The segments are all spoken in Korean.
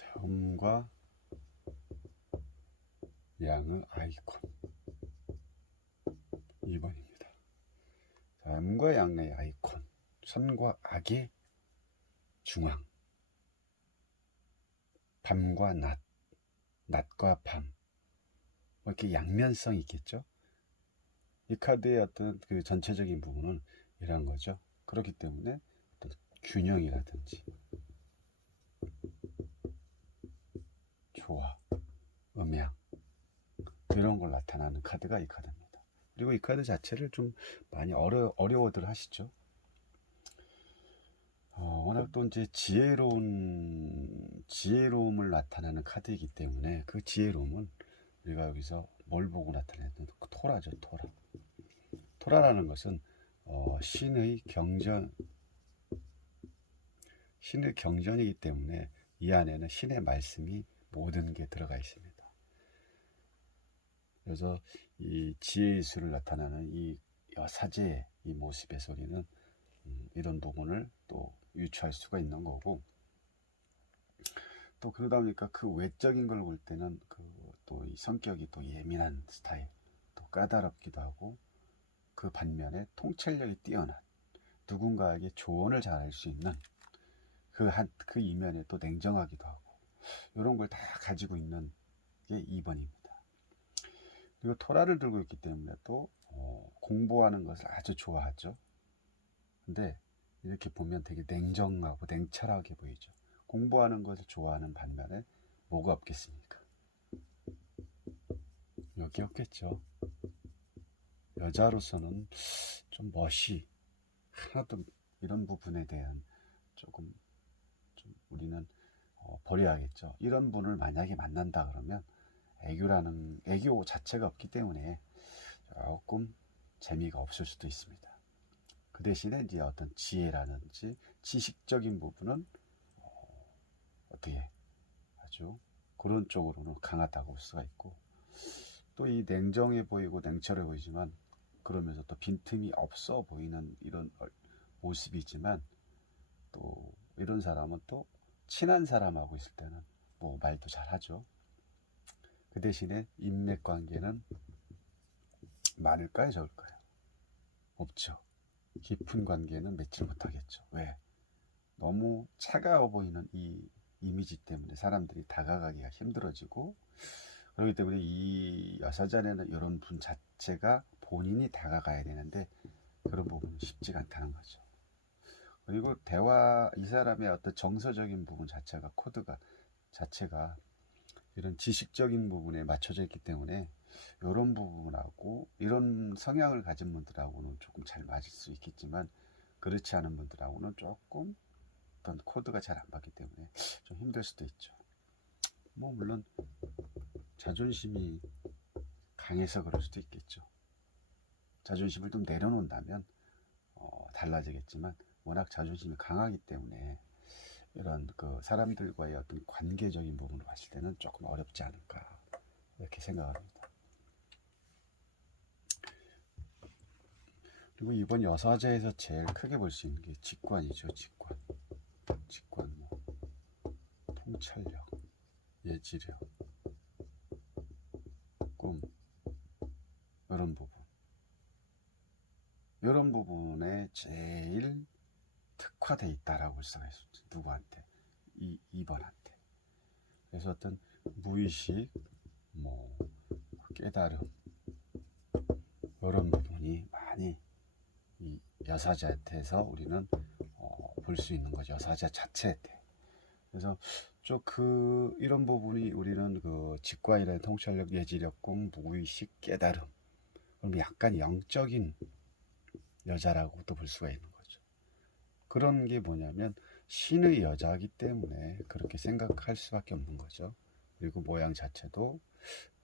자, 음과 양의 아이콘 2번입니다. 자, 음과 양의 아이콘, 선과 악의 중앙, 밤과 낮, 낮과 밤, 뭐 이렇게 양면성이 있겠죠. 이 카드의 어떤 그 전체적인 부분은 이런 거죠. 그렇기 때문에 어떤 균형이라든지 조화, 음양 이런 걸 나타나는 카드가 이 카드입니다. 그리고 이 카드 자체를 좀 많이 어려워들 하시죠. 워낙 또 이제 지혜로움을 나타내는 카드이기 때문에 그 지혜로움은 우리가 여기서 뭘 보고 나타내는 토라죠. 토라라는 것은 신의 경전이기 때문에 이 안에는 신의 말씀이 모든 게 들어가 있습니다. 그래서 이 지혜의 수를 나타내는 이 여사제의 이 모습에서 우리는 이런 부분을 또 유추할 수가 있는 거고, 또 그러다 보니까 그 외적인 걸 볼 때는 또 이 성격이 또 예민한 스타일, 또 까다롭기도 하고, 그 반면에 통찰력이 뛰어난 누군가에게 조언을 잘할 수 있는 그 이면에 또 냉정하기도 하고, 이런 걸 다 가지고 있는 게 2번입니다. 그리고 토라를 들고 있기 때문에 또 공부하는 것을 아주 좋아하죠. 근데 이렇게 보면 되게 냉정하고 냉철하게 보이죠. 공부하는 것을 좋아하는 반면에 뭐가 없겠습니까? 여기 없겠죠. 여자로서는 좀 멋이 하나도, 이런 부분에 대한 조금 좀 우리는 버려야겠죠. 이런 분을 만약에 만난다 그러면 애교 자체가 없기 때문에 조금 재미가 없을 수도 있습니다. 그 대신에 이제 어떤 지혜라든지 지식적인 부분은 어떻게 아주 그런 쪽으로는 강하다고 볼 수가 있고, 또 이 냉정해 보이고 냉철해 보이지만 그러면서 또 빈틈이 없어 보이는 이런 모습이지만, 또 이런 사람은 또 친한 사람하고 있을 때는 뭐 말도 잘하죠. 그 대신에 인맥 관계는 많을까요, 적을까요? 없죠. 깊은 관계는 맺지 못하겠죠. 왜? 너무 차가워 보이는 이 이미지 때문에 사람들이 다가가기가 힘들어지고, 그렇기 때문에 이 여사전에는 이런 분 자체가 본인이 다가가야 되는데 그런 부분은 쉽지가 않다는 거죠. 그리고 이 사람의 어떤 정서적인 부분 자체가 자체가 이런 지식적인 부분에 맞춰져 있기 때문에 이런 부분하고 이런 성향을 가진 분들하고는 조금 잘 맞을 수 있겠지만, 그렇지 않은 분들하고는 조금 어떤 코드가 잘 안 맞기 때문에 좀 힘들 수도 있죠. 뭐 물론 자존심이 강해서 그럴 수도 있겠죠. 자존심을 좀 내려놓는다면 달라지겠지만, 워낙 자존심이 강하기 때문에 이런 그 사람들과의 어떤 관계적인 부분을 봤을 때는 조금 어렵지 않을까, 이렇게 생각합니다. 그리고 이번 여사제에서 제일 크게 볼 수 있는 게 직관이죠. 직관, 뭐 통찰력, 예지력, 꿈, 이런 부분에 제일 특화돼 있다라고 볼 수가 있습니다. 누구한테? 2번한테. 그래서 어떤 무의식, 뭐 깨달음, 이런 부분이 많이 이 여사자한테서 우리는 볼 수 있는 거죠. 여사자 자체한테. 그래서 이런 부분이 우리는 그 직관이라는 통찰력, 예지력, 꿈, 무의식, 깨달음, 그럼 약간 영적인 여자라고도 볼 수가 있는 거죠. 그런 게 뭐냐면 신의 여자이기 때문에 그렇게 생각할 수밖에 없는 거죠. 그리고 모양 자체도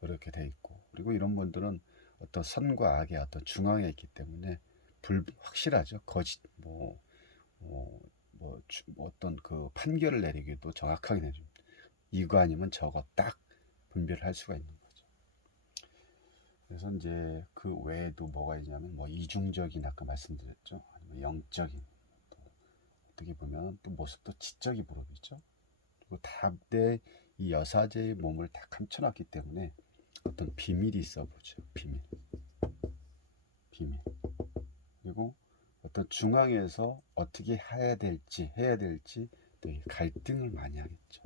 그렇게 돼 있고, 그리고 이런 분들은 어떤 선과 악의 어떤 중앙에 있기 때문에 확실하죠. 거짓 어떤 그 판결을 내리기도 정확하게 내줍니다. 이거 아니면 저거 딱 분별을 할 수가 있는 거죠. 그래서 이제 그 외에도 뭐가 있냐면 뭐 이중적인, 아까 말씀드렸죠. 아니면 영적인, 또 어떻게 보면 또 모습도 지적이 보이죠. 그리고 다내 이 여사제의 몸을 다 감춰놨기 때문에 어떤 비밀이 있어 보죠. 비밀. 그리고 어떤 중앙에서 어떻게 해야 될지 또 갈등을 많이 하겠죠.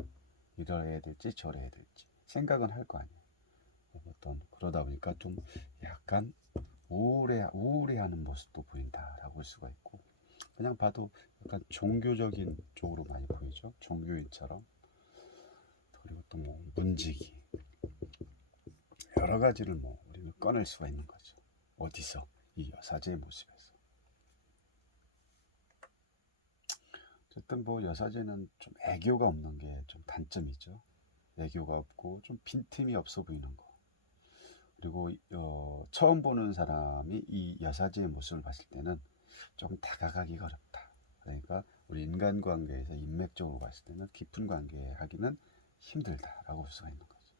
이래야 될지 저래야 될지 생각은 할 거 아니에요. 어떤 그러다 보니까 좀 약간 우울해하는 모습도 보인다라고 볼 수가 있고, 그냥 봐도 약간 종교적인 쪽으로 많이 보이죠. 종교인처럼. 그리고 또 뭐 문지기 여러 가지를 뭐 우리는 꺼낼 수가 있는 거죠. 어디서? 이 여사제의 모습에서. 어쨌든 뭐 여사제는 좀 애교가 없는 게 좀 단점이죠. 애교가 없고 좀 빈틈이 없어 보이는 거. 그리고 처음 보는 사람이 이 여사제의 모습을 봤을 때는 조금 다가가기가 어렵다. 그러니까 우리 인간관계에서 인맥적으로 봤을 때는 깊은 관계하기는 힘들다라고 볼 수가 있는 거죠.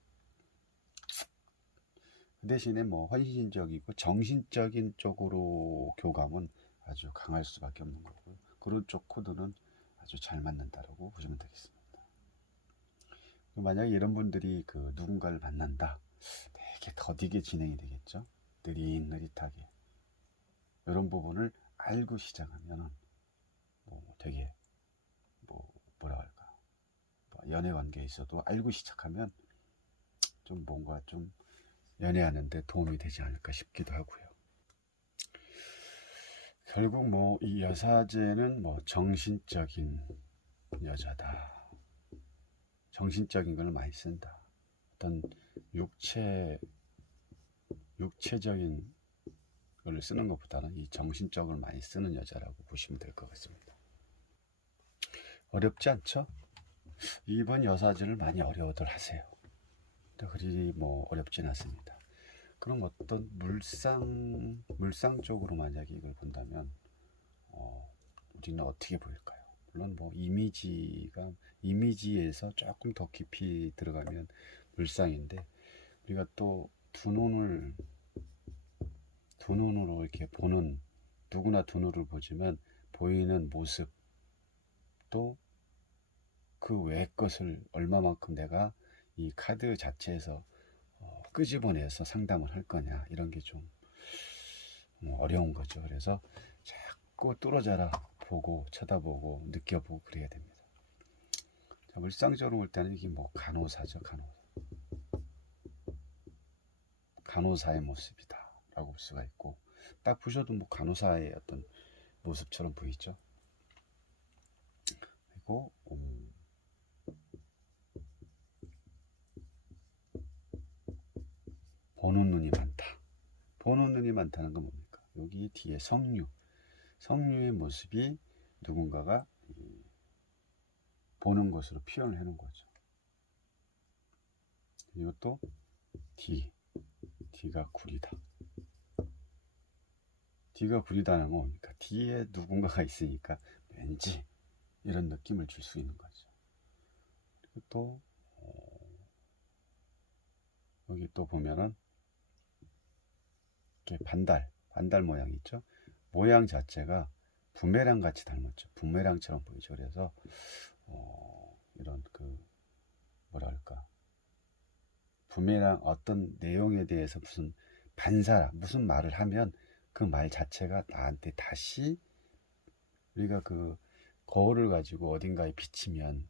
그 대신에 뭐 헌신적이고 정신적인 쪽으로 교감은 아주 강할 수밖에 없는 거고요. 그런 쪽 코드는 아주 잘 맞는다라고 보시면 되겠습니다. 만약에 이런 분들이 그 누군가를 만난다, 되게 더디게 진행이 되겠죠. 느릿느릿하게. 이런 부분을 알고 시작하면 뭐 되게 뭐라 할까, 연애 관계에 있어도 알고 시작하면 좀 뭔가 좀 연애하는데 도움이 되지 않을까 싶기도 하고요. 결국 뭐 이 여사제는 뭐 정신적인 여자다. 정신적인 걸 많이 쓴다. 어떤 육체적인 걸 쓰는 것보다는 이 정신적으로 많이 쓰는 여자라고 보시면 될 것 같습니다. 어렵지 않죠? 이번 여사제를 많이 어려워들 하세요. 그리 뭐 어렵진 않습니다. 그럼 어떤 물상 쪽으로 만약에 이걸 본다면 우리는 어떻게 보일까요? 물론 뭐 이미지에서 조금 더 깊이 들어가면 물상인데, 우리가 또 두 눈으로 이렇게 보는, 누구나 두 눈을 보지만 보이는 모습도 그 외의 것을 얼마만큼 내가 이 카드 자체에서 끄집어내서 상담을 할 거냐, 이런 게 좀 어려운 거죠. 그래서 자꾸 뚫어져라 보고 쳐다보고 느껴보고 그래야 됩니다. 자, 물상적으로 볼 때는 이게 뭐 간호사죠. 간호사의 모습이다 라고 볼 수가 있고, 딱 보셔도 뭐 간호사의 어떤 모습처럼 보이죠. 그리고 보는 눈이 많다. 보는 눈이 많다는 건 뭡니까? 여기 뒤에 성류의 모습이 누군가가 보는 것으로 표현을 해놓은 거죠. 그리고 또 D가 구리다. D가 구리다는 건 뭡니까? 뒤에 누군가가 있으니까 왠지 이런 느낌을 줄 수 있는 거죠. 그리고 또 여기 또 보면은 이렇게 반달 모양 있죠? 모양 자체가 부메랑 같이 닮았죠. 부메랑처럼 보이죠. 그래서 이런 그 뭐랄까, 부메랑 어떤 내용에 대해서 무슨 말을 하면 그 말 자체가 나한테 다시, 우리가 그 거울을 가지고 어딘가에 비치면,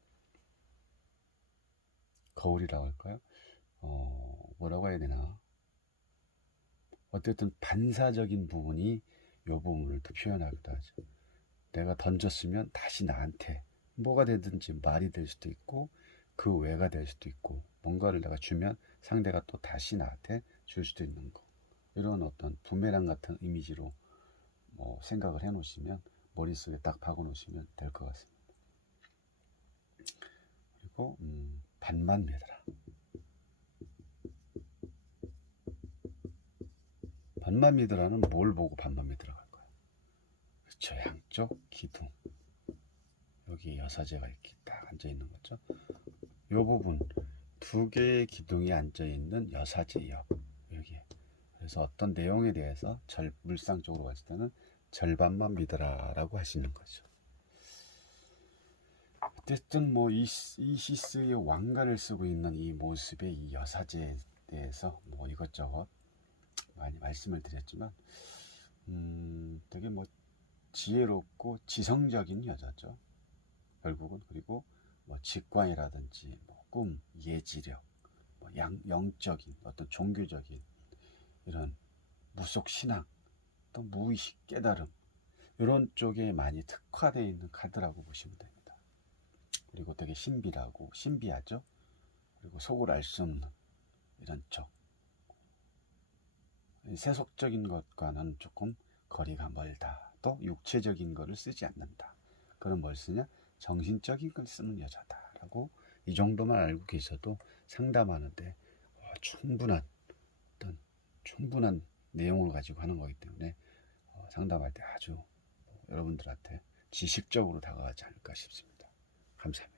거울이라고 할까요? 뭐라고 해야 되나? 어쨌든 반사적인 부분이 이 부분을 또 표현하기도 하죠. 내가 던졌으면 다시 나한테 뭐가 되든지 말이 될 수도 있고 그 외가 될 수도 있고, 뭔가를 내가 주면 상대가 또 다시 나한테 줄 수도 있는 거. 이런 어떤 부메랑 같은 이미지로 생각을 해 놓으시면, 머릿속에 딱 박아 놓으시면 될 것 같습니다. 그리고 반만 믿어라. 반만 믿으라는 뭘 보고 반만 믿으라고 할까요? 그렇죠. 양쪽 기둥. 여기 여사제가 이렇게 딱 앉아 있는 거죠. 이 부분 두 개의 기둥이 앉아 있는 여사제 옆, 여기. 그래서 어떤 내용에 대해서 물상적으로 봤을 때는 절반만 믿어라라고 하시는 거죠. 어쨌든 뭐 이시스의 왕관을 쓰고 있는 이 모습의 이 여사제에 대해서 뭐 이것저것 많이 말씀을 드렸지만 되게 뭐 지혜롭고 지성적인 여자죠. 결국은. 그리고 뭐 직관이라든지 뭐 꿈, 예지력, 뭐 영적인 어떤 종교적인 이런 무속 신앙, 또 무의식 깨달음 이런 쪽에 많이 특화되어 있는 카드라고 보시면 됩니다. 그리고 되게 신비하고 신비하죠. 그리고 속을 알 수 없는 이런 쪽. 세속적인 것과는 조금 거리가 멀다. 또 육체적인 거를 쓰지 않는다. 그럼 뭘 쓰냐? 정신적인 걸 쓰는 여자다라고 이 정도만 알고 계셔도 상담하는데 충분한 내용을 가지고 하는 거기 때문에 상담할 때 아주 여러분들한테 지식적으로 다가가지 않을까 싶습니다. 감사합니다.